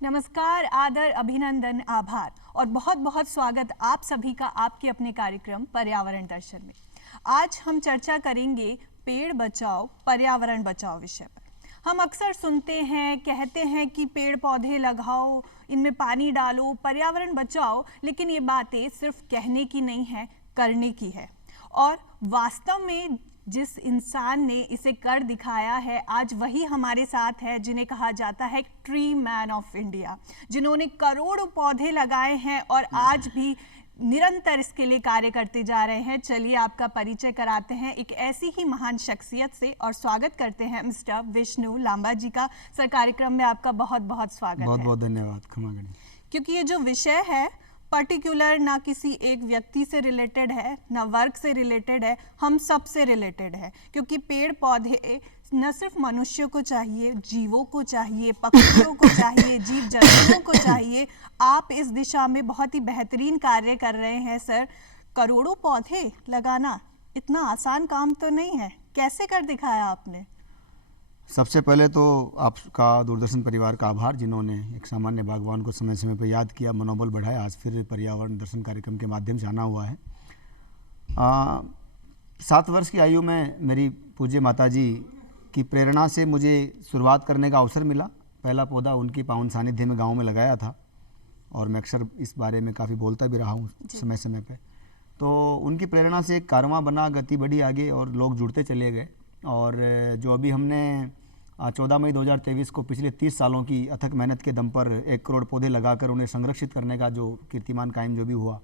नमस्कार, आदर, अभिनंदन, आभार और बहुत बहुत स्वागत आप सभी का आपके अपने कार्यक्रम पर्यावरण दर्शन में। आज हम चर्चा करेंगे पेड़ बचाओ पर्यावरण बचाओ विषय पर। हम अक्सर सुनते हैं, कहते हैं कि पेड़ पौधे लगाओ, इनमें पानी डालो, पर्यावरण बचाओ, लेकिन ये बातें सिर्फ कहने की नहीं है, करने की है। और वास्तव में जिस इंसान ने इसे कर दिखाया है, आज वही हमारे साथ है, जिन्हें कहा जाता है ट्री मैन ऑफ इंडिया, जिन्होंने करोड़ों पौधे लगाए हैं और आज भी निरंतर इसके लिए कार्य करते जा रहे हैं। चलिए आपका परिचय कराते हैं एक ऐसी ही महान शख्सियत से और स्वागत करते हैं मिस्टर विष्णु लांबा जी का। सर, कार्यक्रम में आपका बहुत बहुत स्वागत है। बहुत बहुत धन्यवाद। क्षमा करें, क्योंकि ये जो विषय है पर्टिकुलर ना किसी एक व्यक्ति से रिलेटेड है, ना वर्ग से रिलेटेड है, हम सब से रिलेटेड है। क्योंकि पेड़ पौधे न सिर्फ मनुष्यों को चाहिए, जीवों को चाहिए, पक्षियों को चाहिए, जीव जंतुओं को चाहिए। आप इस दिशा में बहुत ही बेहतरीन कार्य कर रहे हैं सर। करोड़ों पौधे लगाना इतना आसान काम तो नहीं है, कैसे कर दिखाया आपने? सबसे पहले तो आपका दूरदर्शन परिवार का आभार, जिन्होंने एक सामान्य बागवान को समय समय पर याद किया, मनोबल बढ़ाया। आज फिर पर्यावरण दर्शन कार्यक्रम के माध्यम से आना हुआ है। 7 वर्ष की आयु में मेरी पूज्य माताजी की प्रेरणा से मुझे शुरुआत करने का अवसर मिला। पहला पौधा उनकी पावन सानिध्य में गांव में लगाया था और मैं अक्सर इस बारे में काफ़ी बोलता भी रहा हूँ समय समय पे। तो उनकी प्रेरणा से एक कारवां बना, गति बढ़ी आगे और लोग जुड़ते चले गए। और जो अभी हमने 14 मई 2023 को पिछले 30 सालों की अथक मेहनत के दम पर 1 करोड़ पौधे लगाकर उन्हें संरक्षित करने का जो कीर्तिमान कायम जो भी हुआ,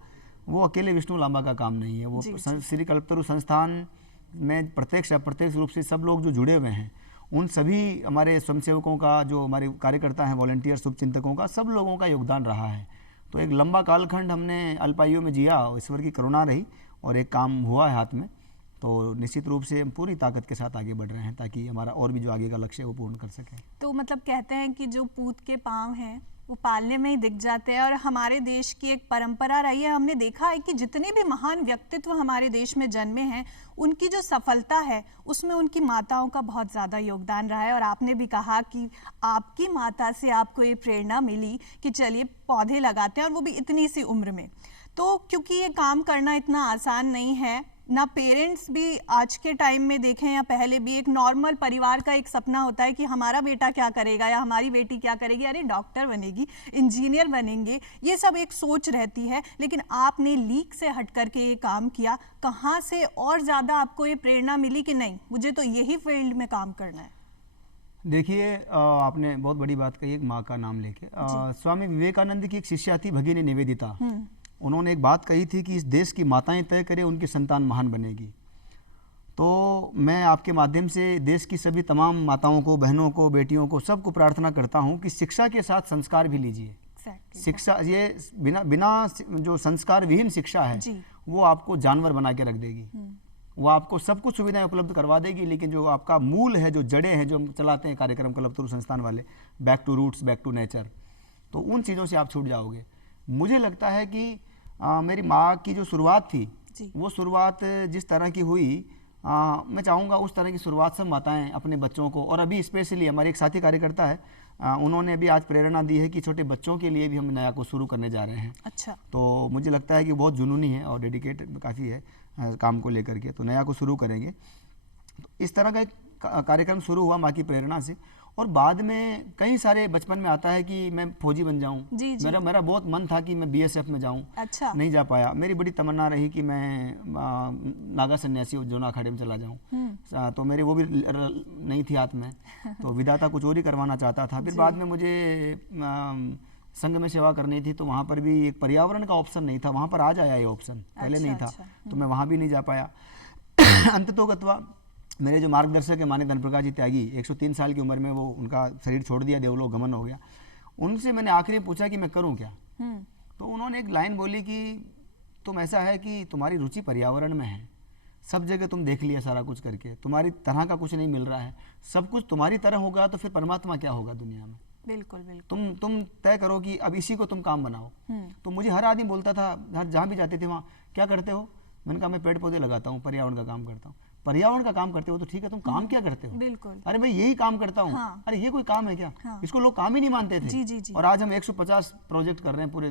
वो अकेले विष्णु लांबा का काम नहीं है। वो श्री कल्पतरु संस्थान में प्रत्यक्ष अप्रत्यक्ष रूप से सब लोग जो जुड़े हुए हैं, उन सभी हमारे स्वयंसेवकों का, जो हमारे कार्यकर्ता हैं, वॉलंटियर, शुभचिंतकों का, सब लोगों का योगदान रहा है। तो एक लंबा कालखंड हमने अल्पायु में जिया, ईश्वर की करुणा रही और एक काम हुआ है हाथ में। तो निश्चित रूप से हम पूरी ताकत के साथ आगे बढ़ रहे हैं ताकि हमारा और भी जो आगे का लक्ष्य है वो पूर्ण कर सकें। तो मतलब कहते हैं कि जो पूत के पाँव हैं वो पालने में ही दिख जाते हैं। और हमारे देश की एक परंपरा रही है, हमने देखा है कि जितने भी महान व्यक्तित्व हमारे देश में जन्मे हैं, उनकी जो सफलता है उसमें उनकी माताओं का बहुत ज़्यादा योगदान रहा है। और आपने भी कहा कि आपकी माता से आपको ये प्रेरणा मिली कि चलिए पौधे लगाते हैं, और वो भी इतनी सी उम्र में। तो क्योंकि ये काम करना इतना आसान नहीं है ना, पेरेंट्स भी आज के टाइम में देखें या पहले भी, एक नॉर्मल परिवार का एक सपना होता है कि हमारा बेटा क्या करेगा या हमारी बेटी क्या करेगी, अरे डॉक्टर बनेगी, इंजीनियर बनेंगे, ये सब एक सोच रहती है। लेकिन आपने लीक से हट करके ये काम किया। कहाँ से और ज़्यादा आपको ये प्रेरणा मिली कि नहीं मुझे तो यही फील्ड में काम करना है? देखिए, आपने बहुत बड़ी बात कही, एक माँ का नाम लेके। स्वामी विवेकानंद की एक शिष्या थी भगिनी निवेदिता। उन्होंने एक बात कही थी कि इस देश की माताएं तय करें, उनकी संतान महान बनेगी। तो मैं आपके माध्यम से देश की सभी तमाम माताओं को, बहनों को, बेटियों को, सबको प्रार्थना करता हूं कि शिक्षा के साथ संस्कार भी लीजिए। शिक्षा, ये बिना जो संस्कार विहीन शिक्षा है वो आपको जानवर बना के रख देगी। वो आपको सब कुछ सुविधाएं उपलब्ध करवा देगी, लेकिन जो आपका मूल है, जो जड़ें हैं, जो हम चलाते हैं कार्यक्रम कल्पतरु संस्थान वाले, back to roots, back to nature, तो उन चीज़ों से आप छूट जाओगे। मुझे लगता है कि मेरी माँ की जो शुरुआत थी, वो शुरुआत जिस तरह की हुई, मैं चाहूँगा उस तरह की शुरुआत सब माताएं अपने बच्चों को, और अभी स्पेशली हमारे एक साथी कार्यकर्ता है, उन्होंने अभी आज प्रेरणा दी है कि छोटे बच्चों के लिए भी हम नया को शुरू करने जा रहे हैं। अच्छा। तो मुझे लगता है कि बहुत जुनूनी है और डेडिकेटेड काफ़ी है काम को लेकर के, तो नया को शुरू करेंगे। तो इस तरह का एक कार्यक्रम शुरू हुआ माँ की प्रेरणा से। और बाद में कई सारे, बचपन में आता है कि मैं फौजी बन जाऊं। मेरा बहुत मन था कि मैं बीएसएफ में जाऊं। अच्छा। नहीं जा पाया। मेरी बड़ी तमन्ना रही कि मैं नागा सन्यासी जोना अखाड़े में चला जाऊं। तो मेरी वो भी नहीं थी हाथ में, तो विधाता कुछ और ही करवाना चाहता था। फिर बाद में मुझे संघ में सेवा करनी थी, तो वहाँ पर भी एक पर्यावरण का ऑप्शन नहीं था, वहाँ पर आज आया ये ऑप्शन, पहले नहीं था। तो मैं वहाँ भी नहीं जा पाया। अंततोगत्वा मेरे जो मार्गदर्शक है माननीय धनप्रकाश जी त्यागी, 103 साल की उम्र में वो उनका शरीर छोड़ दिया, देवलोक गमन हो गया। उनसे मैंने आखिरी पूछा कि मैं करूं क्या। तो उन्होंने एक लाइन बोली कि तुम, ऐसा है कि तुम्हारी रुचि पर्यावरण में है, सब जगह तुम देख लिया सारा कुछ करके, तुम्हारी तरह का कुछ नहीं मिल रहा है, सब कुछ तुम्हारी तरह होगा तो फिर परमात्मा क्या होगा दुनिया में। बिल्कुल बिल्कुल। तुम तय करो कि अब इसी को तुम काम बनाओ। तो मुझे हर आदमी बोलता था, हर जहाँ भी जाते थे वहाँ क्या करते हो, मैंने कहा मैं पेड़ पौधे लगाता हूँ, पर्यावरण का काम करता हूँ। पर्यावरण का काम करते हो तो ठीक है, तुम काम क्या करते हो? बिल्कुल। अरे मैं यही काम करता हूँ। हाँ। अरे ये कोई काम है क्या? हाँ। इसको लोग काम ही नहीं मानते थे। जी, जी, जी। और आज हम 150 प्रोजेक्ट कर रहे हैं पूरे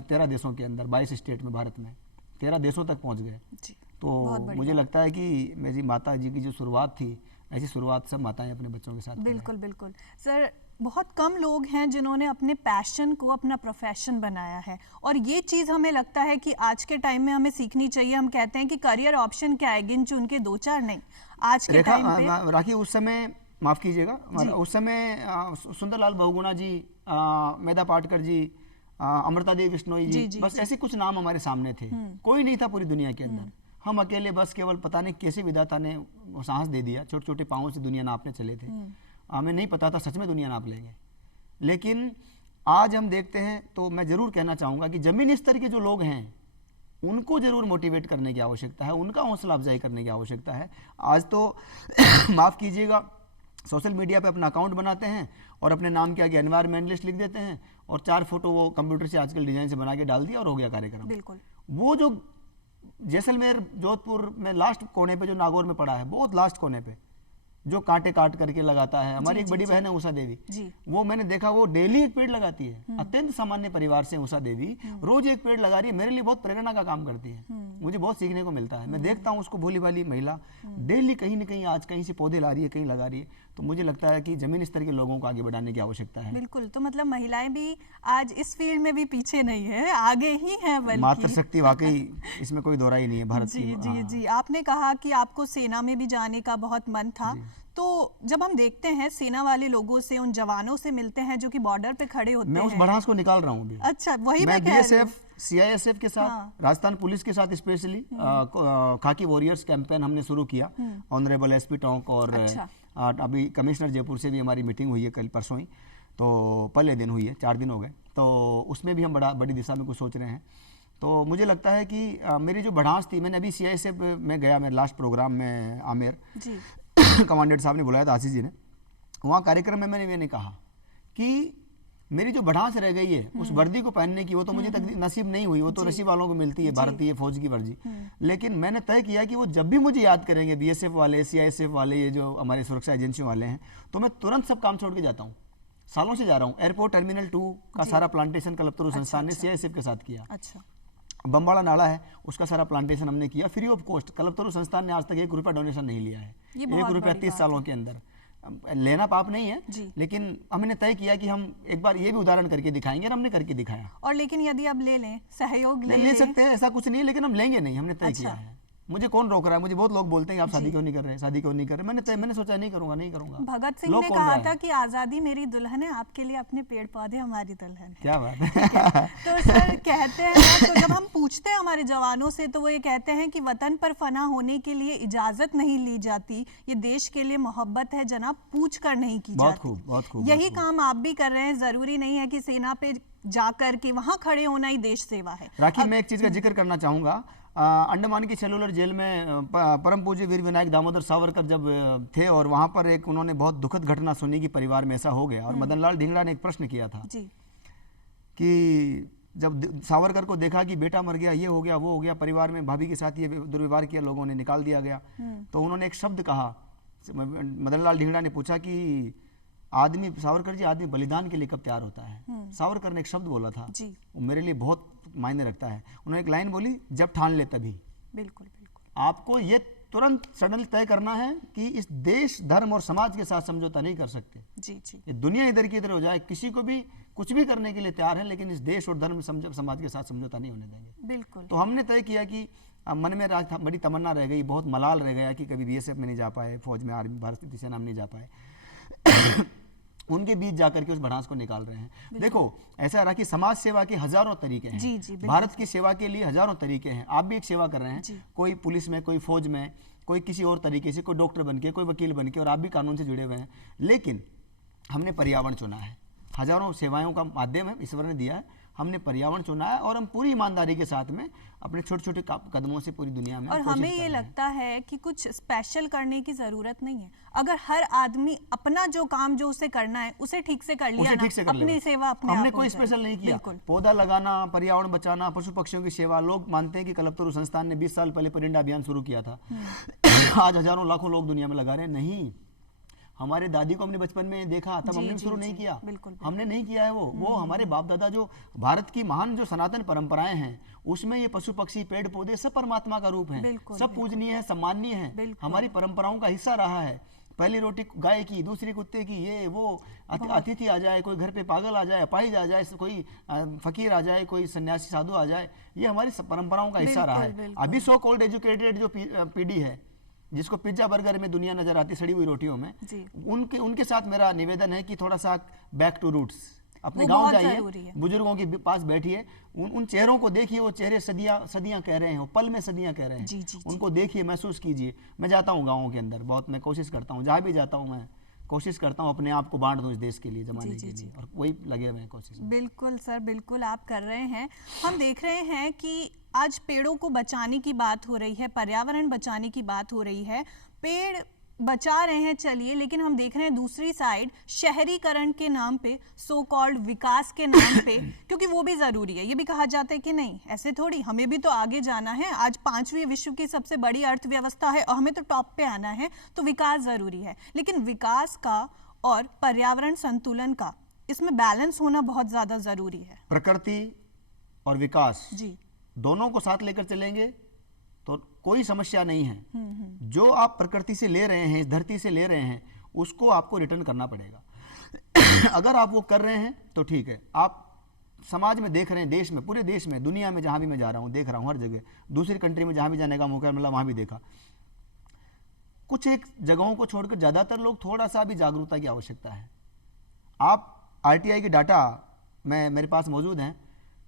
13 देशों के अंदर, 22 स्टेट में, भारत में 13 देशों तक पहुंच गए। जी। तो मुझे लगता है कि मेरी माता जी की जो शुरुआत थी, ऐसी शुरुआत सब माताएं अपने बच्चों के साथ करें। बिल्कुल बिल्कुल सर, बहुत कम लोग हैं जिन्होंने अपने पैशन को अपना प्रोफेशन बनाया है, और ये चीज़ हमें लगता है कि आज के टाइम में हमें सीखनी चाहिए। हम कहते हैं कि करियर ऑप्शन क्या है, गिन चुन के 2-4 नहीं, आज के टाइम पे। राखी, उस समय माफ कीजिएगा, उस समय सुंदरलाल बहुगुणा जी, मेधा पाटकर जी, अमृता देवी बिश्नोई जी, बस ऐसे कुछ नाम हमारे सामने थे। कोई नहीं था पूरी दुनिया के अंदर, हम अकेले बस केवल पता नहीं कैसे विधाता ने साहस दे दिया, छोटे छोटे पाँवों से दुनिया नापने चले थे। हमें नहीं पता था सच में दुनिया नाप लेंगे। लेकिन आज हम देखते हैं तो मैं ज़रूर कहना चाहूँगा कि ज़मीनी स्तर के जो लोग हैं उनको ज़रूर मोटिवेट करने की आवश्यकता है, उनका हौसला अफजाई करने की आवश्यकता है। आज तो माफ़ कीजिएगा, सोशल मीडिया पे अपना अकाउंट बनाते हैं और अपने नाम के आगे एनवायरमेंटलिस्ट लिख देते हैं और 4 फोटो वो कंप्यूटर से आजकल डिजाइन से बना के डाल दिया और हो गया कार्यक्रम। बिल्कुल। वो जो जैसलमेर जोधपुर में लास्ट कोने पे जो नागौर में पड़ा है, बहुत लास्ट कोने पे, जो कांटे काट करके लगाता है, हमारी एक बड़ी बहन है उषा देवी, वो मैंने देखा वो डेली एक पेड़ लगाती है। अत्यंत सामान्य परिवार से उषा देवी रोज एक पेड़ लगा रही है, मेरे लिए बहुत प्रेरणा का काम करती है, मुझे बहुत सीखने को मिलता है। मैं देखता हूँ उसको, भोली भाली महिला डेली कहीं ना कहीं आज कहीं से पौधे ला रही है, कहीं लगा रही है। तो मुझे लगता है कि जमीन स्तर के लोगों को आगे बढ़ाने की आवश्यकता है। बिल्कुल। तो मतलब महिलाएं भी आज इस फील्ड में भी पीछे नहीं है, आगे ही है। बल्कि मातृशक्ति वाकई इसमें कोई दोहराई नहीं है भारत की। जी जी। आपने कहा कि आपको सेना में भी जाने का बहुत मन था, तो जब हम देखते हैं सेना वाले लोगों से, उन जवानों से मिलते हैं जो कि बॉर्डर पे खड़े होते हैं, मैं उस भड़ास को निकाल रहा हूँ अभी। अच्छा, वही मैं BSF, CISF के साथ, राजस्थान पुलिस के साथ स्पेशली खाकी वॉरियर्स कैंपेन हमने शुरू किया। ऑनरेबल SP टोंक और अभी कमिश्नर जयपुर से भी हमारी मीटिंग हुई है, कल परसों ही, तो पहले दिन हुई है, 4 दिन हो गए। तो उसमें भी हम बड़ी दिशा में कुछ सोच रहे हैं। तो मुझे लगता है कि मेरी जो बढ़ास थी, मैंने अभी CISF में गया, मेरे लास्ट प्रोग्राम में आमेर कमांडेंट साहब ने बुलाया था, आशीष जी ने, वहाँ कार्यक्रम में मैंने कहा कि मेरी जो बढ़ास रह गई है उस वर्दी को पहनने की, वो तो मुझे नसीब नहीं हुई, वो तो ऋषि वालों को मिलती है, भारतीय फौज की वर्दी। लेकिन मैंने तय किया कि वो जब भी मुझे याद करेंगे, BSF वाले, CISF वाले, ये जो हमारे सुरक्षा एजेंसियों वाले हैं, तो मैं तुरंत सब काम छोड़ के जाता हूँ। सालों से जा रहा हूँ। एयरपोर्ट टर्मिनल 2 का सारा प्लांटेशन कल्पतरु संस्थान ने CISF के साथ किया। अच्छा। बम्बाड़ा नाला है, उसका सारा प्लांटेशन हमने किया फ्री ऑफ कॉस्ट। कल्पतरु संस्थान ने आज तक 1 रुपया डोनेशन नहीं लिया है, 1 रुपया 30 सालों के अंदर। लेना पाप नहीं है, लेकिन हमने तय किया कि हम एक बार ये भी उदाहरण करके दिखाएंगे, और हमने करके दिखाया। और लेकिन यदि अब ले लें, सहयोग ले सकते हैं, ऐसा कुछ नहीं है, लेकिन हम लेंगे नहीं, हमने तय किया है। मुझे कौन रोक रहा है? मुझे बहुत लोग बोलते हैं कि आप शादी क्यों नहीं कर रहे, शादी क्यों नहीं कर रहे। मैंने सोचा नहीं करूंगा। भगत सिंह ने कहा था कि आजादी मेरी दुल्हन है, आपके लिए अपने पेड़ पौधे हमारी दुल्हन है। क्या बात है। तो सर कहते हैं, तो जब हम पूछते हैं हमारे जवानों से, तो वो ये कहते हैं कि वतन पर फना होने के लिए इजाजत नहीं ली जाती, ये देश के लिए मोहब्बत है जनाब, पूछ कर नहीं की जाती। बहुत खूब। यही काम आप भी कर रहे हैं। जरूरी नहीं है कि सेना पे जाकर के वहां खड़े होना ही देश सेवा है। राखी, मैं एक चीज का जिक्र करना चाहूंगा। अंडमान की सेलुलर जेल में परम पूज्य वीर विनायक दामोदर सावरकर जब थे, और वहां पर एक उन्होंने बहुत दुखद घटना सुनी कि परिवार में ऐसा हो गया, और मदन लाल ढींगरा ने एक प्रश्न किया था कि जब सावरकर को देखा कि बेटा मर गया, ये हो गया, वो हो गया, परिवार में भाभी के साथ ये दुर्व्यवहार किया, लोगों ने निकाल दिया गया, तो उन्होंने एक शब्द कहा। मदन लाल ढींगरा ने पूछा कि आदमी, सावरकर जी, आदमी बलिदान के लिए कब तैयार होता है? सावरकर ने एक शब्द बोला था, वो मेरे लिए बहुत मायने रखता है। उन्होंने एक लाइन बोली, जब ठान ले तभी। बिल्कुल। आपको ये तुरंत सडनली तय करना है कि इस देश, धर्म और समाज के साथ समझौता नहीं कर सकते। ये दुनिया इधर की इधर हो जाए, किसी को भी कुछ भी करने के लिए तैयार है, लेकिन इस देश और धर्म समाज के साथ समझौता नहीं होने देंगे। बिल्कुल। तो हमने तय किया कि मन में बड़ी तमन्ना रह गई, बहुत मलाल रह गया कि कभी BSF में नहीं जा पाए, फौज में, आर्मी, भारतीय सेना में नहीं जा पाए। उनके बीच जाकर के उस बढ़ास को निकाल रहे हैं। देखो, ऐसा रहा कि समाज सेवा के हजारों तरीके हैं। भारत की सेवा के लिए हजारों तरीके हैं। आप भी एक सेवा कर रहे हैं, कोई पुलिस में, कोई फौज में, कोई किसी और तरीके से, कोई डॉक्टर बन के, कोई वकील बन के, और आप भी कानून से जुड़े हुए हैं। लेकिन हमने पर्यावरण चुना है। हजारों सेवाओं का माध्यम है, ईश्वर ने दिया है। हमने पर्यावरण चुना है और हम पूरी ईमानदारी के साथ में अपने छोटे छोटे कदमों से पूरी दुनिया में और कोशिश हमें कर ये रहे हैं। लगता है कि कुछ स्पेशल करने की जरूरत नहीं है। अगर हर आदमी अपना जो काम जो उसे करना है उसे ठीक से कर लिया उसे ना, ठीक से कर अपनी लेगा। सेवा अपने हमने आप कोई हो जाए। स्पेशल नहीं किया। बिल्कुल। पौधा लगाना, पर्यावरण बचाना, पशु पक्षियों की सेवा। लोग मानते हैं कि कल्पतरु संस्थान ने 20 साल पहले परिंदा अभियान शुरू किया था, आज हजारों लाखों लोग दुनिया में लगा रहे हैं। नहीं, हमारे दादी को हमने बचपन में देखा, तब जी, हमने भी जी, शुरू नहीं जी, किया। बिल्कुल, हमने नहीं किया है वो हमारे बाप दादा जो भारत की महान जो सनातन परंपराएं हैं, उसमें ये पशु पक्षी पेड़ पौधे सब परमात्मा का रूप है, बिल्कुल, सब पूजनीय है, सम्माननीय है, बिल्कुल। हमारी परंपराओं का हिस्सा रहा है। पहली रोटी गाय की, दूसरी कुत्ते की, ये वो अतिथि आ जाए, कोई घर पे पागल आ जाए, अपाहिज आ जाए, कोई फकीर आ जाए, कोई सन्यासी साधु आ जाए, ये हमारी परंपराओं का हिस्सा रहा है। बिल्कुल। अभी सो कॉल्ड एजुकेटेड जो पीढ़ी है, जिसको पिज्जा बर्गर में दुनिया नजर आती सड़ी हुई रोटियों में, जी। उनके साथ मेरा निवेदन है कि थोड़ा सा बैक टू रूट्स, अपने वो गांव बहुत जरूरी जाइए, है। बुजुर्गों के पास बैठिए, उन चेहरों को देखिए, वो चेहरे सदियां कह रहे हैं, वो पल में सदियां कह रहे हैं। जी, जी, जी। उनको देखिए, महसूस कीजिए। मैं जाता हूँ गाँवों के अंदर, बहुत मैं कोशिश करता हूँ, जहाँ भी जाता हूँ मैं कोशिश करता हूँ अपने आप को बांट दूँ इस देश के लिए, जमाने जी, के जी, लिए, और वही लगे हुए हैं कोशिश में। बिल्कुल सर, बिल्कुल आप कर रहे हैं। हम देख रहे हैं कि आज पेड़ों को बचाने की बात हो रही है, पर्यावरण बचाने की बात हो रही है, पेड़ बचा रहे हैं चलिए, लेकिन हम देख रहे हैं दूसरी साइड शहरीकरण के नाम पे, सो कॉल्ड विकास के नाम पे, क्योंकि वो भी जरूरी है। ये भी कहा जाता है कि नहीं, ऐसे थोड़ी, हमें भी तो आगे जाना है। आज 5वीं विश्व की सबसे बड़ी अर्थव्यवस्था है और हमें तो टॉप पे आना है, तो विकास जरूरी है। लेकिन विकास का और पर्यावरण संतुलन का, इसमें बैलेंस होना बहुत ज्यादा जरूरी है। प्रकृति और विकास जी, दोनों को साथ लेकर चलेंगे तो कोई समस्या नहीं है। जो आप प्रकृति से ले रहे हैं, इस धरती से ले रहे हैं, उसको आपको रिटर्न करना पड़ेगा। अगर आप वो कर रहे हैं तो ठीक है। आप समाज में देख रहे हैं, देश में, पूरे देश में, दुनिया में जहां भी मैं जा रहा हूं, देख रहा हूं हर जगह, दूसरी कंट्री में जहां भी जाने का मौका मिला वहां भी देखा। कुछ एक जगहों को छोड़कर ज्यादातर लोग थोड़ा सा भी जागरूकता की आवश्यकता है। आप आरटीआई के डाटा मेरे पास मौजूद हैं,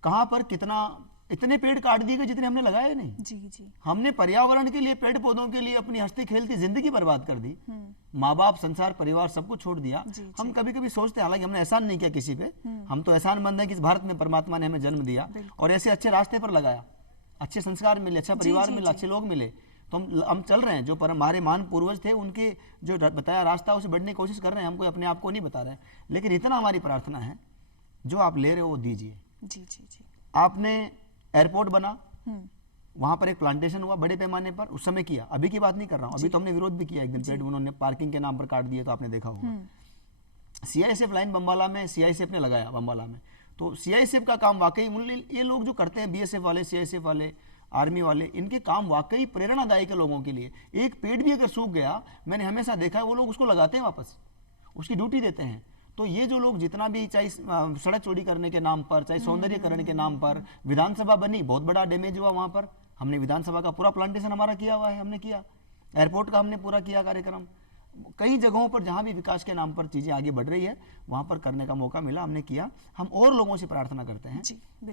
कहां पर कितना, इतने पेड़ काट दिए गए जितने हमने लगाए नहीं। जी, जी। हमने पर्यावरण के लिए, पेड़ पौधों के लिए अपनी हंसती खेलती जिंदगी बर्बाद कर दी। माँ बाप, संसार, परिवार सब कुछ छोड़ दिया। जी, जी। हम कभी कभी सोचते हैं, हालांकि हमने एहसान नहीं किया किसी पे, हम तो एहसानमंद हैं कि इस भारत में परमात्मा ने हमें जन्म दिया और ऐसे अच्छे रास्ते पर लगाया, अच्छे संस्कार मिले, अच्छा परिवार जी, मिला, अच्छे लोग मिले, तो हम चल रहे हैं। जो हमारे महान पूर्वज थे, उनके जो बताया रास्ता, उसे बढ़ने की कोशिश कर रहे हैं। हमको अपने आप को नहीं बता रहे हैं, लेकिन इतना हमारी प्रार्थना है, जो आप ले रहे हो वो दीजिए। जी, जी, जी। आपने एयरपोर्ट बना, वहां पर एक प्लांटेशन हुआ बड़े पैमाने पर, उस समय किया, अभी की बात नहीं कर रहा हूं, अभी तो हमने विरोध भी किया एक दिन, पेड़ उन्होंने पार्किंग के नाम पर काट दिए, तो आपने देखा होगा। सीआईएसएफ लाइन बम्बाला में, सीआईएसएफ ने लगाया बम्बाला में, तो सीआईएसएफ का काम वाकई, ये लोग जो करते हैं, बीएसएफ वाले, सीआईएसएफ वाले, आर्मी वाले, इनके काम वाकई प्रेरणादायक है लोगों के लिए। एक पेड़ भी अगर सूख गया, मैंने हमेशा देखा है, वो लोग उसको लगाते हैं वापस, उसकी ड्यूटी देते हैं। तो ये जो लोग जितना भी, चाहे सड़क चौड़ी करने के नाम पर, चाहे सौंदर्यकरण के नाम पर, विधानसभा बनी, बहुत बड़ा डैमेज हुआ वहां पर, हमने विधानसभा का पूरा प्लांटेशन हमारा किया हुआ है, हमने किया, एयरपोर्ट का हमने पूरा किया कार्यक्रम। कई जगहों पर जहां भी विकास के नाम पर चीजें आगे बढ़ रही है, वहां पर करने का मौका मिला, हमने किया। हम और लोगों से प्रार्थना करते हैं,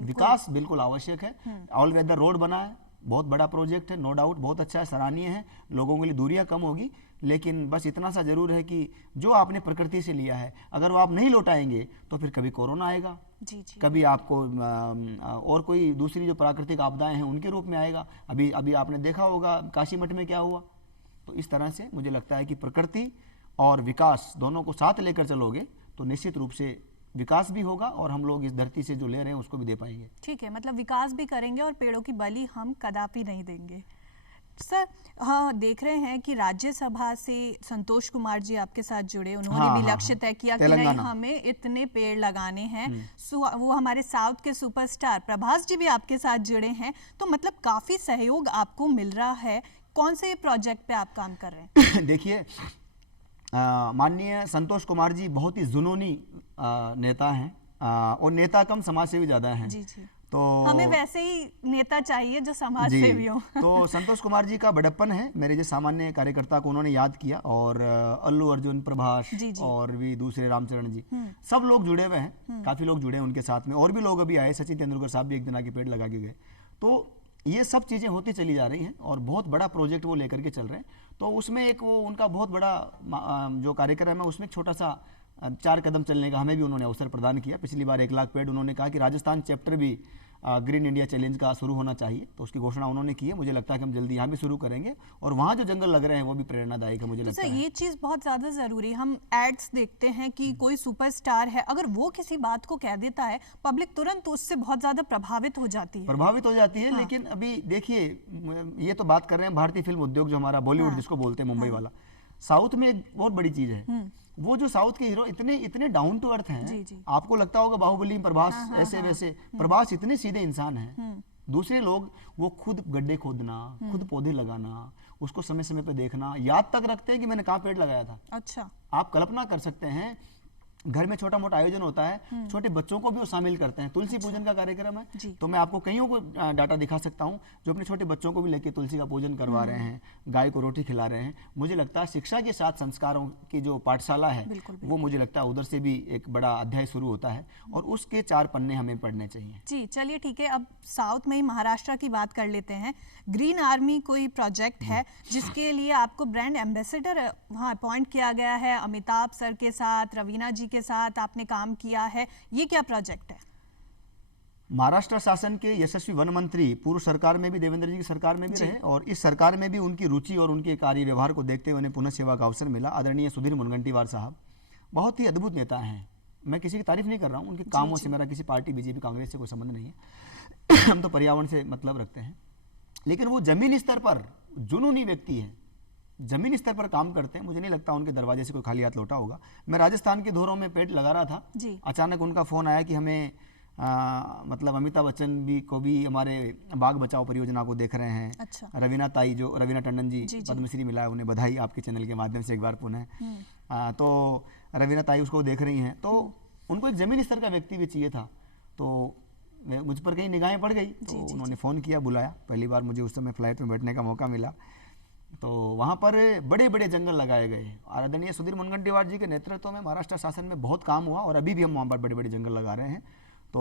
विकास बिल्कुल आवश्यक है। ऑल वेदर रोड बना है, बहुत बड़ा प्रोजेक्ट है, नो डाउट, बहुत अच्छा है, सराहनीय है, लोगों के लिए दूरियां कम होगी, लेकिन बस इतना सा जरूर है कि जो आपने प्रकृति से लिया है, अगर वो आप नहीं लौटाएंगे तो फिर कभी कोरोना आएगा, जी, जी। कभी आपको और कोई दूसरी जो प्राकृतिक आपदाएं हैं उनके रूप में आएगा। अभी आपने देखा होगा काशी मठ में क्या हुआ। तो इस तरह से मुझे लगता है कि प्रकृति और विकास दोनों को साथ लेकर चलोगे तो निश्चित रूप से विकास भी होगा और हम लोग इस धरती से जो ले रहे हैं उसको भी दे पाएंगे। ठीक है, मतलब विकास भी करेंगे और पेड़ों की बलि हम कदापि नहीं देंगे। सर, हाँ, देख रहे हैं कि राज्यसभा से संतोष कुमार जी आपके साथ जुड़े, उन्होंने भी लक्ष्य तय किया कि नहीं, हमें इतने पेड़ लगाने हैं। वो हमारे साउथ के सुपरस्टार प्रभास जी भी आपके साथ जुड़े हैं, तो मतलब काफी सहयोग आपको मिल रहा है। कौन से प्रोजेक्ट पे आप काम कर रहे हैं? देखिए, माननीय संतोष कुमार जी बहुत ही जुनूनी नेता हैं और नेता कम समाज सेवी ज्यादा हैं। जी, जी। तो हमें वैसे ही नेता चाहिए जो समाज सेवी हो। तो संतोष कुमार जी का बड़प्पन है, मेरे जो सामान्य कार्यकर्ता को उन्होंने याद किया, और अल्लू अर्जुन, प्रभाष और भी दूसरे रामचरण जी, सब लोग जुड़े हुए हैं, काफी लोग जुड़े हैं उनके साथ में, और भी लोग अभी आए, सचिन तेंदुलकर साहब भी एक दिन आके पेड़ लगा के गए। तो ये सब चीजें होती चली जा रही हैं और बहुत बड़ा प्रोजेक्ट वो लेकर के चल रहे हैं। तो उसमें एक वो उनका बहुत बड़ा जो कार्यक्रम है उसमें एक छोटा सा 4 कदम चलने का हमें भी उन्होंने अवसर प्रदान किया। पिछली बार 1 लाख पेड़ उन्होंने कहा कि राजस्थान चैप्टर भी ग्रीन इंडिया चैलेंज का शुरू होना चाहिए, तो उसकी घोषणा उन्होंने की है। मुझे लगता है कि हम जल्दी यहाँ भी शुरू करेंगे और वहाँ जो जंगल लग रहे हैं वो भी प्रेरणादायक है मुझे लगता है। ये चीज़ बहुत ज़्यादा ज़रूरी। हम एड्स देखते हैं कि कोई सुपरस्टार है, अगर वो किसी बात को कह देता है पब्लिक तुरंत उससे बहुत ज़्यादा प्रभावित हो जाती है। हाँ। लेकिन अभी देखिए, ये तो बात कर रहे हैं भारतीय फिल्म उद्योग जो हमारा बॉलीवुड जिसको बोलते हैं मुंबई वाला। साउथ में एक बहुत बड़ी चीज है, वो जो साउथ के हीरो इतने डाउन टू अर्थ हैं। आपको लगता होगा बाहुबली में प्रभास ऐसे वैसे, प्रभास इतने सीधे इंसान हैं। दूसरे लोग वो खुद गड्ढे खोदना, खुद पौधे लगाना, उसको समय समय पे देखना, याद तक रखते हैं कि मैंने कहाँ पेड़ लगाया था। अच्छा, आप कल्पना कर सकते हैं, घर में छोटा मोटा आयोजन होता है, छोटे बच्चों को भी वो शामिल करते हैं। तुलसी पूजन का कार्यक्रम है, तो मैं आपको कईयों को डाटा दिखा सकता हूँ जो अपने छोटे बच्चों को भी लेके तुलसी का पूजन करवा रहे हैं, गाय को रोटी खिला रहे हैं। मुझे लगता है शिक्षा के साथ संस्कारों की जो पाठशाला है वो मुझे लगता है उधर से भी एक बड़ा अध्याय शुरू होता है और उसके 4 पन्ने हमें पढ़ने चाहिए। जी चलिए ठीक है, अब साउथ में ही महाराष्ट्र की बात कर लेते हैं। ग्रीन आर्मी कोई प्रोजेक्ट है जिसके लिए आपको ब्रांड एम्बेसडर वहाँ अपॉइंट किया गया है। अमिताभ सर के साथ, रवीना जी के साथ आपने काम किया है, ये क्या प्रोजेक्ट है? महाराष्ट्र शासन के यशस्वी वन मंत्री पूर्व सरकार में भी, देवेंद्र जी की सरकार में भी रहे और इस सरकार में भी उनकी रुचि और उनके कार्य व्यवहार को देखते हुए उन्हें पुनः सेवा का अवसर मिला। आदरणीय सुधीर मुनगंटीवार साहब बहुत ही अद्भुत नेता हैं। मैं किसी की तारीफ नहीं कर रहा हूँ, उनके कामों से मेरा किसी पार्टी बीजेपी कांग्रेस से कोई संबंध नहीं है। हम तो पर्यावरण से मतलब रखते हैं, लेकिन वो जमीनी स्तर पर जुनूनी व्यक्ति है, जमीनी स्तर पर काम करते हैं। मुझे नहीं लगता उनके दरवाजे से कोई खाली हाथ लौटा होगा। मैं राजस्थान के धोरों में पेड़ लगा रहा था, अचानक उनका फोन आया कि हमें मतलब अमिताभ बच्चन भी को भी हमारे बाग बचाओ परियोजना को देख रहे हैं। अच्छा। रवीना ताई जो रवीना टंडन जी पद्मश्री मिला है, उन्हें बधाई आपके चैनल के माध्यम से एक बार पुनः। तो रवीना ताई उसको देख रही हैं, तो उनको एक जमीनी स्तर का व्यक्ति भी चाहिए था। तो मुझ पर कहीं निगाहें पड़ गई, तो उन्होंने फ़ोन किया, बुलाया। पहली बार मुझे उस समय फ्लाइट में बैठने का मौका मिला, तो वहाँ पर बड़े बड़े जंगल लगाए गए। आदरणीय सुधीर मुनगंटीवार जी के नेतृत्व में महाराष्ट्र शासन में बहुत काम हुआ और अभी भी हम वहाँ पर बड़े बड़े जंगल लगा रहे हैं। तो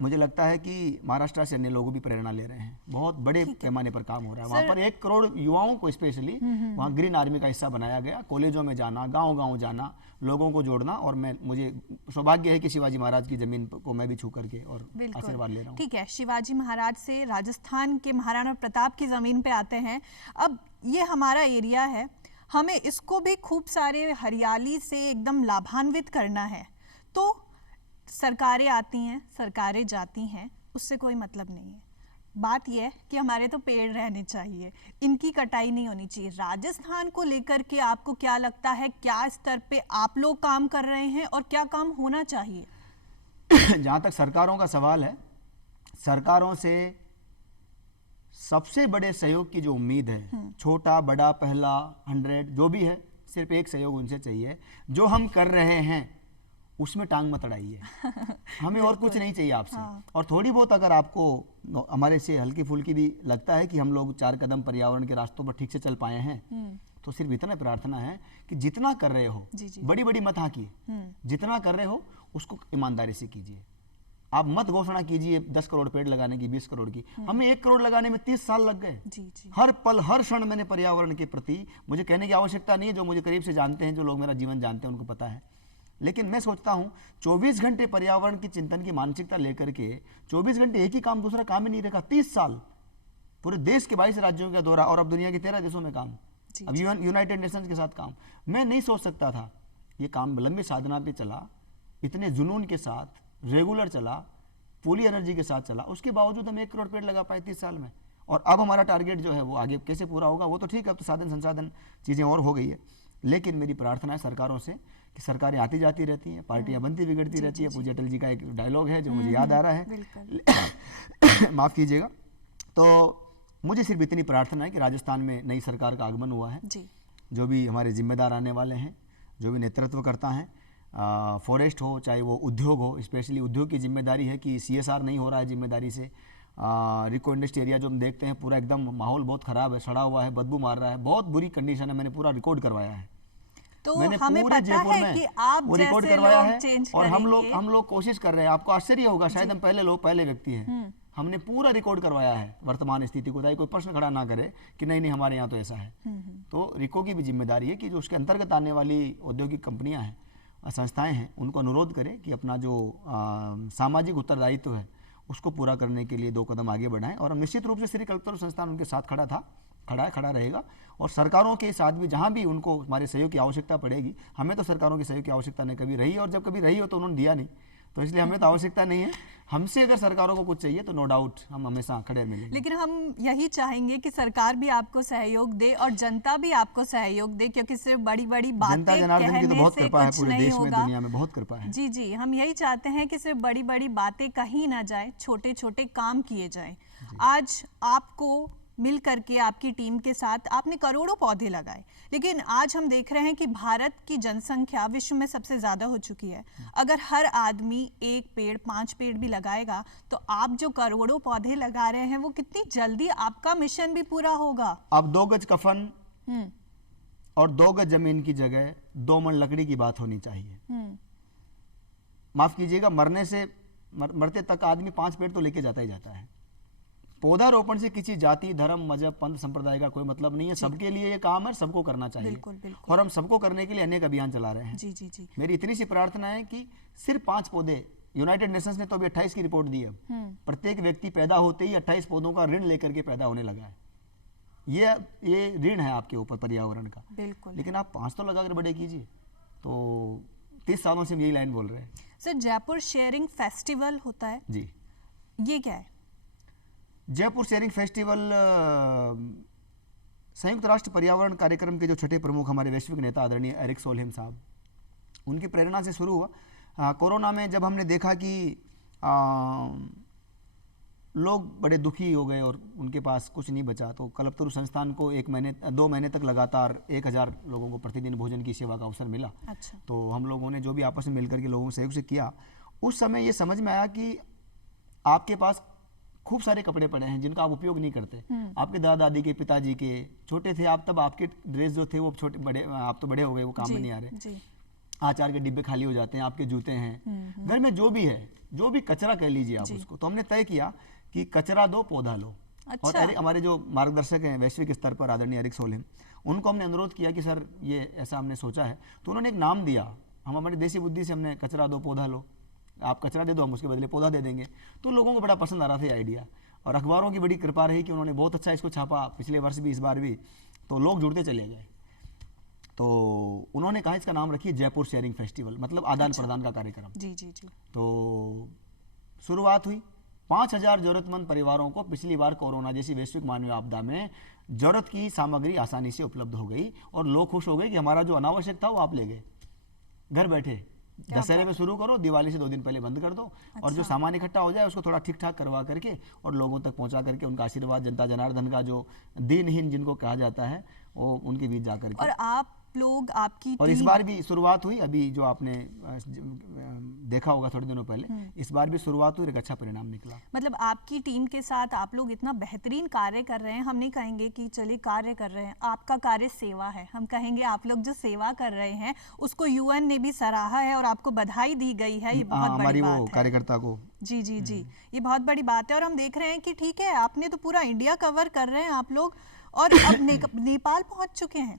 मुझे लगता है कि महाराष्ट्र से अन्य लोग भी प्रेरणा ले रहे हैं, बहुत बड़े पैमाने पर काम हो रहा है। वहाँ पर 1 करोड़ युवाओं को स्पेशली वहाँ ग्रीन आर्मी का हिस्सा बनाया गया। कॉलेजों में जाना, गांव-गांव जाना, लोगों को जोड़ना, और मुझे सौभाग्य है कि शिवाजी महाराज की जमीन को मैं भी छू करके और आशीर्वाद ले रहा हूँ। ठीक है, शिवाजी महाराज से राजस्थान के महाराणा प्रताप की जमीन पे आते हैं। अब ये हमारा एरिया है, हमें इसको भी खूब सारे हरियाली से एकदम लाभान्वित करना है। तो सरकारें आती हैं, सरकारें जाती हैं, उससे कोई मतलब नहीं है। बात यह है कि हमारे तो पेड़ रहने चाहिए, इनकी कटाई नहीं होनी चाहिए। राजस्थान को लेकर के आपको क्या लगता है, क्या स्तर पे आप लोग काम कर रहे हैं और क्या काम होना चाहिए? जहाँ तक सरकारों का सवाल है, सरकारों से सबसे बड़े सहयोग की जो उम्मीद है, छोटा बड़ा पहला 100 जो भी है, सिर्फ एक सहयोग उनसे चाहिए, जो हम कर रहे हैं उसमें टांग मत अड़ाइए। हमें और कुछ नहीं चाहिए आपसे। और थोड़ी बहुत अगर आपको हमारे से हल्की फुल्की भी लगता है कि हम लोग 4 कदम पर्यावरण के रास्तों पर ठीक से चल पाए हैं, तो सिर्फ इतना प्रार्थना है कि जितना कर रहे हो, बड़ी बड़ी मत हाकिए, जितना कर रहे हो उसको ईमानदारी से कीजिए। आप मत घोषणा कीजिए 10 करोड़ पेड़ लगाने की, 20 करोड़ की। हमें 1 करोड़ लगाने में 30 साल लग गए। हर पल हर क्षण मैंने पर्यावरण के प्रति, मुझे कहने की आवश्यकता नहीं है, जो मुझे करीब से जानते हैं, जो लोग मेरा जीवन जानते हैं, उनको पता है। लेकिन मैं सोचता हूँ 24 घंटे पर्यावरण की चिंतन की मानसिकता लेकर के 24 घंटे एक ही काम, दूसरा काम ही नहीं रखा। 30 साल पूरे देश के 22 राज्यों का दौरा और अब दुनिया के 13 देशों में काम, अब यूनाइटेड नेशंस के साथ काम। मैं नहीं सोच सकता था ये काम लंबे साधना पे चला, इतने जुनून के साथ रेगुलर चला, पूरी एनर्जी के साथ चला, उसके बावजूद हम 1 करोड़ पेड़ लगा पाए 30 साल में। और अब हमारा टारगेट जो है वो आगे कैसे पूरा होगा वो तो ठीक है, अब तो साधन संसाधन चीज़ें और हो गई है। लेकिन मेरी प्रार्थना है सरकारों से कि सरकारें आती जाती रहती हैं, पार्टियां बनती बिगड़ती रहती है। पूज्य अटल जी का एक डायलॉग है जो मुझे याद आ रहा है, माफ़ कीजिएगा। तो मुझे सिर्फ इतनी प्रार्थना है कि राजस्थान में नई सरकार का आगमन हुआ है, जो भी हमारे जिम्मेदार आने वाले हैं, जो भी नेतृत्व करता है, फॉरेस्ट हो चाहे वो उद्योग हो, स्पेशली उद्योग की जिम्मेदारी है कि CSR नहीं हो रहा है जिम्मेदारी से। रिको इंडस्ट्री एरिया जो हम देखते हैं पूरा एकदम माहौल बहुत ख़राब है, सड़ा हुआ है, बदबू मार रहा है, बहुत बुरी कंडीशन है। मैंने पूरा रिकॉर्ड करवाया है, तो मैंने हमें पूरे पता जयपुर है में कि आप वो रिकॉर्ड जैसे करवाया लोग है। चेंज और हम करेंगे। लोग कोशिश कर रहे हैं। आपको आश्चर्य होगा, शायद हम पहले व्यक्ति हैं हमने पूरा रिकॉर्ड करवाया है वर्तमान स्थिति को, ताकि कोई प्रश्न खड़ा ना करे कि नहीं नहीं हमारे यहाँ तो ऐसा है। तो रिको की भी जिम्मेदारी है कि जो उसके अंतर्गत आने वाली औद्योगिक कंपनियां हैं, संस्थाएं हैं, उनको अनुरोध करें कि अपना जो सामाजिक उत्तरदायित्व है उसको पूरा करने के लिए 2 कदम आगे बढ़ाएं। और हम निश्चित रूप से श्री कल्पतरु संस्थान उनके साथ खड़ा था, खड़ा रहेगा। और सरकारों के साथ भी जहाँ भी उनको हमारे सहयोग की आवश्यकता पड़ेगी, हमें तो सरकारों की सहयोग की आवश्यकता नहीं कभी रही, और जब कभी रही हो तो उन्होंने दिया नहीं, तो इसलिए हमें तो आवश्यकता नहीं है। हमसे अगर सरकारों को कुछ चाहिए तो नो डाउट हम हमेशा खड़े मिलेंगे। लेकिन हम यही चाहेंगे कि सरकार भी आपको सहयोग दे और जनता भी आपको सहयोग दे, क्योंकि सिर्फ बड़ी बड़ी बातें जनता जनार्दन की तो बहुत कृपा है, पूरे देश में दुनिया में बहुत कृपा है। जी जी, हम यही चाहते हैं कि सिर्फ बड़ी बड़ी बातें कही ना जाए, छोटे छोटे काम किए जाएं। आज आपको मिल करके आपकी टीम के साथ आपने करोड़ों पौधे लगाए, लेकिन आज हम देख रहे हैं कि भारत की जनसंख्या विश्व में सबसे ज्यादा हो चुकी है। अगर हर आदमी 1 पेड़ 5 पेड़ भी लगाएगा तो आप जो करोड़ों पौधे लगा रहे हैं वो कितनी जल्दी आपका मिशन भी पूरा होगा। अब 2 गज कफन और 2 गज जमीन की जगह 2 मन लकड़ी की बात होनी चाहिए। माफ कीजिएगा, मरते तक आदमी 5 पेड़ तो लेके जाता ही जाता है। पौधारोपण से किसी जाति, धर्म, मजहब, पंथ, संप्रदाय का कोई मतलब नहीं है। सबके लिए ये काम है, सबको करना चाहिए। बिल्कुल, बिल्कुल। और हम सबको करने के लिए अनेक अभियान चला रहे हैं। जी जी जी। मेरी इतनी सी प्रार्थना है कि सिर्फ 5 पौधे, यूनाइटेड नेशंस ने तो अभी 28 की रिपोर्ट दी है, प्रत्येक व्यक्ति पैदा होते ही 28 पौधों का ऋण लेकर के पैदा होने लगा है। ये ऋण है आपके ऊपर पर्यावरण का। बिल्कुल। लेकिन आप 5 तो लगाकर बड़े कीजिए। तो 30 सालों से हम यही लाइन बोल रहे हैं। सर, जयपुर शेयरिंग फेस्टिवल होता है जी, ये क्या है? जयपुर शेयरिंग फेस्टिवल संयुक्त राष्ट्र पर्यावरण कार्यक्रम के जो छठे प्रमुख हमारे वैश्विक नेता आदरणीय एरिक सोलहेम साहब, उनकी प्रेरणा से शुरू हुआ। कोरोना में जब हमने देखा कि लोग बड़े दुखी हो गए और उनके पास कुछ नहीं बचा, तो कल्पतरु संस्थान को 2 महीने तक लगातार 1000 लोगों को प्रतिदिन भोजन की सेवा का अवसर मिला। अच्छा। तो हम लोगों ने जो भी आपस में मिलकर के लोगों के सहयोग से किया, उस समय ये समझ में आया कि आपके पास खूब सारे कपड़े पड़े हैं जिनका आप उपयोग नहीं करते। आपके दादा दादी के, पिताजी के, छोटे थे आप तब, आपके ड्रेस जो थे वो छोटे बड़े, आप तो बड़े हो गए, वो काम में नहीं आ रहे। आचार के डिब्बे खाली हो जाते हैं, आपके जूते हैं, घर में जो भी है, जो भी कचरा कह लीजिए आप उसको। तो हमने तय किया कि कचरा दो पौधा लो। अच्छा। और हमारे जो मार्गदर्शक हैं वैश्विक स्तर पर आदरणीय एरिक सोलहेम, उनको हमने अनुरोध किया कि सर ये ऐसा हमने सोचा है। तो उन्होंने एक नाम दिया, हम हमारी देसी बुद्धि से हमने कचरा दो पौधा लो, आप कचरा दे दो, हम उसके बदले पौधा दे देंगे। तो लोगों को बड़ा पसंद आ रहा था ये आइडिया, और अखबारों की बड़ी कृपा रही कि उन्होंने बहुत अच्छा इसको छापा, पिछले वर्ष भी इस बार भी, तो लोग जुड़ते चले गए। तो उन्होंने कहा इसका नाम रखिए जयपुर शेयरिंग फेस्टिवल, मतलब आदान प्रदान का कार्यक्रम। जी जी जी। तो शुरुआत हुई, 5000 जरूरतमंद परिवारों को पिछली बार कोरोना जैसी वैश्विक मानवीय आपदा में जरूरत की सामग्री आसानी से उपलब्ध हो गई, और लोग खुश हो गए कि हमारा जो अनावश्यक था वो आप ले गए। घर बैठे दशहरे में शुरू करो, दिवाली से 2 दिन पहले बंद कर दो। अच्छा। और जो सामान इकट्ठा हो जाए उसको थोड़ा ठीक ठाक करवा करके और लोगों तक पहुंचा करके उनका आशीर्वाद, जनता जनार्दन का जो दीनहीन जिनको कहा जाता है, वो उनके बीच जा करके। और आप लोग, आपकी और इस बार भी शुरुआत हुई, अभी जो आपने देखा होगा थोड़े दिनों पहले, इस बार भी शुरुआत हुई, एक अच्छा परिणाम निकला। मतलब आपकी टीम के साथ आप लोग इतना बेहतरीन कार्य कर रहे हैं। हम नहीं कहेंगे कि चलिए कार्य कर रहे हैं, आपका कार्य सेवा है। हम कहेंगे आप लोग जो सेवा कर रहे हैं उसको यूएन ने भी सराहा है और आपको बधाई दी गई है। ये बहुत बड़ी बात है कार्यकर्ता को। जी जी जी, ये बहुत बड़ी बात है। और हम देख रहे हैं कि ठीक है, आपने तो पूरा इंडिया कवर कर रहे हैं आप लोग, और अब नेपाल पहुंच चुके हैं।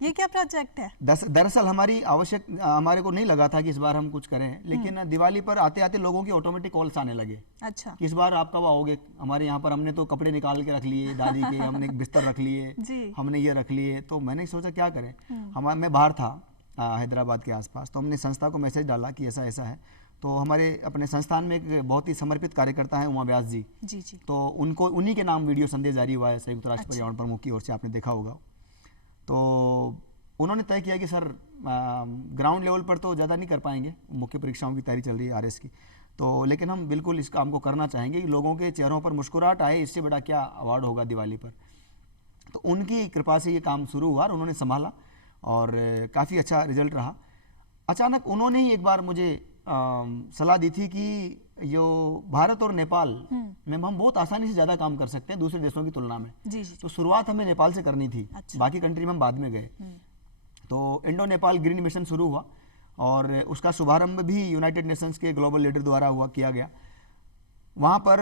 ये क्या प्रोजेक्ट है? दरअसल हमारे को नहीं लगा था कि इस बार हम कुछ करें, लेकिन दिवाली पर आते आते लोगों के ऑटोमेटिक कॉल्स आने लगे। अच्छा। कि इस बार आप कब आओगे हमारे यहाँ पर? हमने तो कपड़े निकाल के रख लिए दादी के, हमने बिस्तर रख लिए, हमने ये रख लिए। तो मैंने सोचा क्या करें, मैं बाहर था हैदराबाद के आसपास, तो हमने संस्था को मैसेज डाला कि ऐसा ऐसा है। तो हमारे अपने संस्थान में एक बहुत ही समर्पित कार्यकर्ता है उमा व्यास जी। जी जी। तो उनको उन्हीं के नाम वीडियो संदेश जारी हुआ है संयुक्त राष्ट्र पर्यावरण प्रमुख की ओर से, आपने देखा होगा। तो उन्होंने तय किया कि सर ग्राउंड लेवल पर तो ज़्यादा नहीं कर पाएंगे, मुख्य परीक्षाओं की तैयारी चल रही है आरएस की, तो लेकिन हम बिल्कुल इस काम को करना चाहेंगे कि लोगों के चेहरों पर मुस्कुराहट आए, इससे बड़ा क्या अवार्ड होगा दिवाली पर। तो उनकी कृपा से ये काम शुरू हुआ और उन्होंने संभाला और काफ़ी अच्छा रिजल्ट रहा। अचानक उन्होंने ही एक बार मुझे सलाह दी थी कि जो भारत और नेपाल में हम बहुत आसानी से ज़्यादा काम कर सकते हैं दूसरे देशों की तुलना में। जी जी। तो शुरुआत हमें नेपाल से करनी थी। अच्छा। बाकी कंट्री में हम बाद में गए। तो इंडो नेपाल ग्रीन मिशन शुरू हुआ और उसका शुभारंभ भी यूनाइटेड नेशंस के ग्लोबल लीडर द्वारा किया गया। वहाँ पर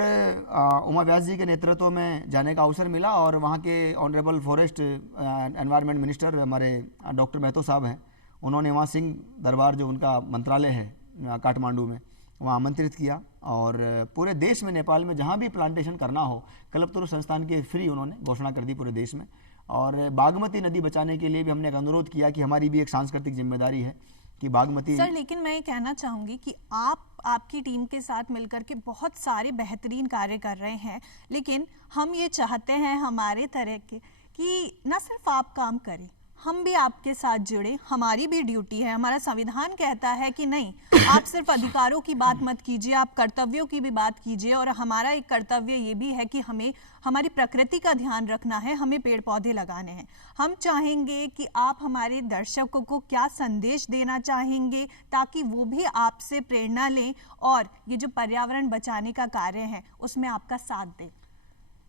उमा व्यास जी के नेतृत्व में जाने का अवसर मिला और वहाँ के ऑनरेबल फॉरेस्ट एनवायरनमेंट मिनिस्टर हमारे डॉक्टर महतो साहब हैं, उन्होंने वहाँ सिंह दरबार जो उनका मंत्रालय है काठमांडू में, वहाँ आमंत्रित किया और पूरे देश में, नेपाल में जहाँ भी प्लांटेशन करना हो, कल्पतरु संस्थान के फ्री उन्होंने घोषणा कर दी पूरे देश में। और बागमती नदी बचाने के लिए भी हमने एक अनुरोध किया कि हमारी भी एक सांस्कृतिक जिम्मेदारी है कि बागमती। सर लेकिन मैं ये कहना चाहूँगी कि आपकी टीम के साथ मिलकर के बहुत सारे बेहतरीन कार्य कर रहे हैं, लेकिन हम ये चाहते हैं हमारे तरह के कि न सिर्फ आप काम करें, हम भी आपके साथ जुड़े, हमारी भी ड्यूटी है। हमारा संविधान कहता है कि नहीं, आप सिर्फ अधिकारों की बात मत कीजिए, आप कर्तव्यों की भी बात कीजिए। और हमारा एक कर्तव्य ये भी है कि हमें हमारी प्रकृति का ध्यान रखना है, हमें पेड़ पौधे लगाने हैं। हम चाहेंगे कि आप हमारे दर्शकों को क्या संदेश देना चाहेंगे ताकि वो भी आपसे प्रेरणा लें और ये जो पर्यावरण बचाने का कार्य है उसमें आपका साथ दें।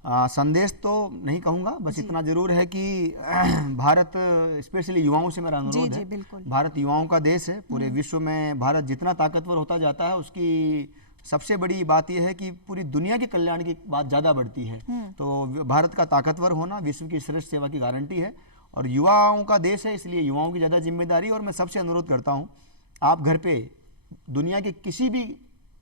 संदेश तो नहीं कहूँगा, बस इतना जरूर है कि भारत, स्पेशली युवाओं से मेरा अनुरोध है, भारत युवाओं का देश है। पूरे विश्व में भारत जितना ताकतवर होता जाता है, उसकी सबसे बड़ी बात यह है कि पूरी दुनिया के कल्याण की बात ज़्यादा बढ़ती है। तो भारत का ताकतवर होना विश्व की श्रेष्ठ सेवा की गारंटी है और युवाओं का देश है, इसलिए युवाओं की ज़्यादा जिम्मेदारी। और मैं सबसे अनुरोध करता हूँ, आप घर पे दुनिया के किसी भी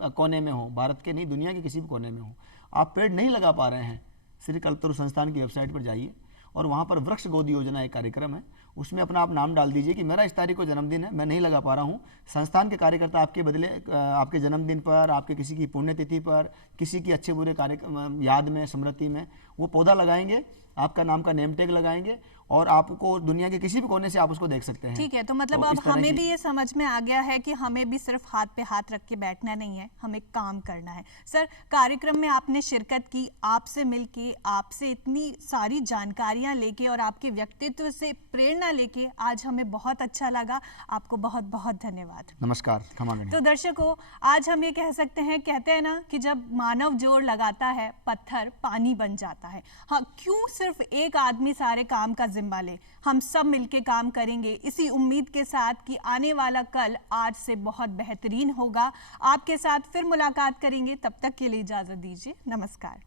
कोने में हो, भारत के नहीं दुनिया के किसी भी कोने में हो, आप पेड़ नहीं लगा पा रहे हैं, श्री कल्पतरु संस्थान की वेबसाइट पर जाइए और वहाँ पर वृक्ष गोद योजना एक कार्यक्रम है, उसमें अपना आप नाम डाल दीजिए कि मेरा इस तारीख को जन्मदिन है, मैं नहीं लगा पा रहा हूँ। संस्थान के कार्यकर्ता आपके बदले आपके जन्मदिन पर, आपके किसी की पुण्यतिथि पर, किसी की अच्छे बुरे कार्य याद में, स्मृति में वो पौधा लगाएंगे, आपका नाम का नेम टैग लगाएंगे और आपको दुनिया के किसी भी कोने से आप उसको देख सकते हैं। ठीक है, तो मतलब अब हमें भी ये समझ में आ गया है कि हमें भी सिर्फ हाथ पे हाथ रख के बैठना नहीं है, हमें काम करना है। सर, कार्यक्रम में आपने शिरकत की, आपसे मिलके, आपसे इतनी सारी जानकारियां लेके और आपके व्यक्तित्व से प्रेरणा लेके आज हमें बहुत अच्छा लगा। आपको बहुत बहुत धन्यवाद। नमस्कार। तो दर्शकों, आज हम ये कह सकते हैं, कहते हैं ना कि जब मानव जोर लगाता है पत्थर पानी बन जाता है। हाँ, क्यों सिर्फ एक आदमी सारे काम का जिम्मा ले, हम सब मिलके काम करेंगे इसी उम्मीद के साथ कि आने वाला कल आज से बहुत बेहतरीन होगा। आपके साथ फिर मुलाकात करेंगे, तब तक के लिए इजाजत दीजिए। नमस्कार।